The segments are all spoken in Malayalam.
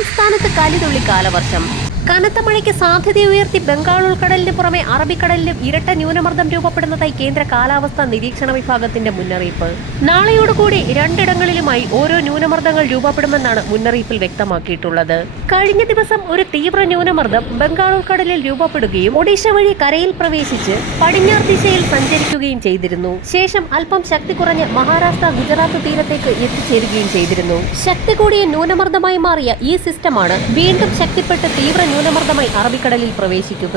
സംസ്ഥാനത്ത് കലിതുള്ളി കാലവർഷം. കനത്ത മഴയ്ക്ക് സാധ്യതയുയർത്തി ബംഗാൾ ഉൾക്കടലിന് പുറമെ അറബിക്കടലിലും ഇരട്ട ന്യൂനമർദ്ദം രൂപപ്പെടുന്നതായി കേന്ദ്ര കാലാവസ്ഥാ നിരീക്ഷണ വിഭാഗത്തിന്റെ മുന്നറിയിപ്പ്. നാളെയോടുകൂടി രണ്ടിടങ്ങളിലുമായി ഓരോ ന്യൂനമർദ്ദങ്ങൾ രൂപപ്പെടുമെന്നാണ് മുന്നറിയിപ്പിൽ വ്യക്തമാക്കിയിട്ടുള്ളത്. കഴിഞ്ഞ ദിവസം ഒരു തീവ്ര ന്യൂനമർദ്ദം ബംഗാൾ ഉൾക്കടലിൽ രൂപപ്പെടുകയും ഒഡീഷ വഴി കരയിൽ പ്രവേശിച്ച് പടിഞ്ഞാറ് ദിശയിൽ സഞ്ചരിക്കുകയും ചെയ്തിരുന്നു. ശേഷം അല്പം ശക്തി കുറഞ്ഞ് മഹാരാഷ്ട്ര ഗുജറാത്ത് തീരത്തേക്ക് എത്തിച്ചേരുകയും ചെയ്തിരുന്നു. ശക്തി കൂടിയ ന്യൂനമർദ്ദമായി മാറിയ ഈ സിസ്റ്റമാണ് വീണ്ടും ശക്തിപ്പെട്ട് തീവ്ര ന്യൂനമർദ്ദമായി അറബിക്കടലിൽ പ്രവേശിക്കുക.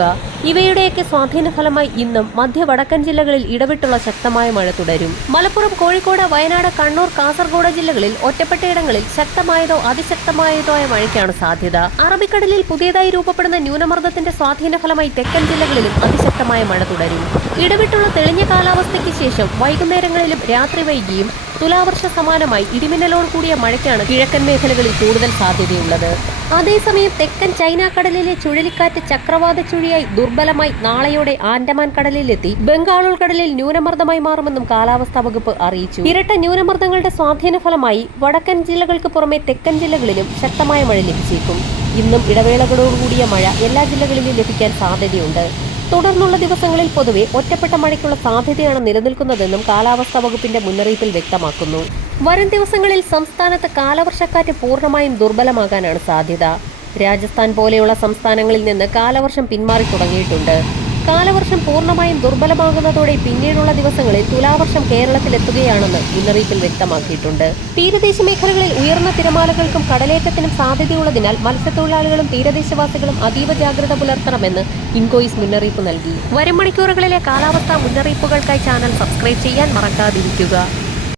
ഇവയുടെയൊക്കെ സ്വാധീന ഫലമായി ഇന്നും മധ്യ വടക്കൻ ജില്ലകളിൽ ഇടവിട്ടുള്ള ശക്തമായ മഴ തുടരും. മലപ്പുറം, കോഴിക്കോട്, വയനാട്, കണ്ണൂർ, കാസർഗോഡ് ജില്ലകളിൽ ഒറ്റപ്പെട്ടയിടങ്ങളിൽ ശക്തമായതോ അതിശക്തമായതോ ആയ മഴയ്ക്കാണ് സാധ്യത. അറബിക്കടലിൽ പുതിയതായി രൂപപ്പെടുന്ന ന്യൂനമർദ്ദത്തിന്റെ സ്വാധീന ഫലമായി തെക്കൻ ജില്ലകളിലും അതിശക്തമായ മഴ തുടരും. ഇടവിട്ടുള്ള തെളിഞ്ഞ കാലാവസ്ഥയ്ക്ക് ശേഷം വൈകുന്നേരങ്ങളിലും രാത്രി വൈകിയും തുലാവർഷ സമാനമായി ഇടിമിന്നലോട് കൂടിയ മഴയ്ക്കാണ് കിഴക്കൻ മേഖലകളിൽ കൂടുതൽ സാധ്യതയുള്ളത്. അതേസമയം തെക്കൻ ചൈന കടലിലെ ചുഴലിക്കാറ്റ് ചക്രവാത ചുഴിയായി ദുർബലമായി നാളെയോടെ ആൻഡമാൻ കടലിലെത്തി ബംഗാൾ ഉൾക്കടലിൽ ന്യൂനമർദ്ദമായി മാറുമെന്നും കാലാവസ്ഥാ വകുപ്പ് അറിയിച്ചു. ഇരട്ട ന്യൂനമർദ്ദങ്ങളുടെ സ്വാധീന ഫലമായി വടക്കൻ ജില്ലകൾക്ക് പുറമെ തെക്കൻ ജില്ലകളിലും ശക്തമായ മഴ ലഭിച്ചേക്കും. ഇന്നും ഇടവേളകളോടുകൂടിയ മഴ എല്ലാ ജില്ലകളിലും ലഭിക്കാൻ സാധ്യതയുണ്ട്. തുടർന്നുള്ള ദിവസങ്ങളിൽ പൊതുവെ ഒറ്റപ്പെട്ട മഴയ്ക്കുള്ള സാധ്യതയാണ് നിലനിൽക്കുന്നതെന്നും കാലാവസ്ഥാ വകുപ്പിന്റെ മുന്നറിയിപ്പിൽ വ്യക്തമാക്കുന്നു. വരും ദിവസങ്ങളിൽ സംസ്ഥാനത്ത് കാലവർഷക്കാറ്റ് പൂർണ്ണമായും ദുർബലമാകാനാണ് സാധ്യത. രാജസ്ഥാൻ പോലെയുള്ള സംസ്ഥാനങ്ങളിൽ നിന്ന് കാലവർഷം പിന്മാറി തുടങ്ങിയിട്ടുണ്ട്. കാലവർഷം പൂർണ്ണമായും ദുർബലമാകുന്നതോടെ പിന്നീടുള്ള ദിവസങ്ങളിൽ തുലാവർഷം കേരളത്തിലെത്തുകയാണെന്ന് മുന്നറിയിപ്പിൽ വ്യക്തമാക്കിയിട്ടുണ്ട്. തീരദേശ മേഖലകളിൽ ഉയർന്ന തിരമാലകൾക്കും കടലേറ്റത്തിനും സാധ്യതയുള്ളതിനാൽ മത്സ്യത്തൊഴിലാളികളും തീരദേശവാസികളും അതീവ ജാഗ്രത പുലർത്തണമെന്ന് ഇൻകോയിസ് മുന്നറിയിപ്പ് നൽകി. വരും മണിക്കൂറുകളിലെ കാലാവസ്ഥാ മുന്നറിയിപ്പുകൾക്കായി ചാനൽ സബ്സ്ക്രൈബ് ചെയ്യാൻ മറക്കാതിരിക്കുക.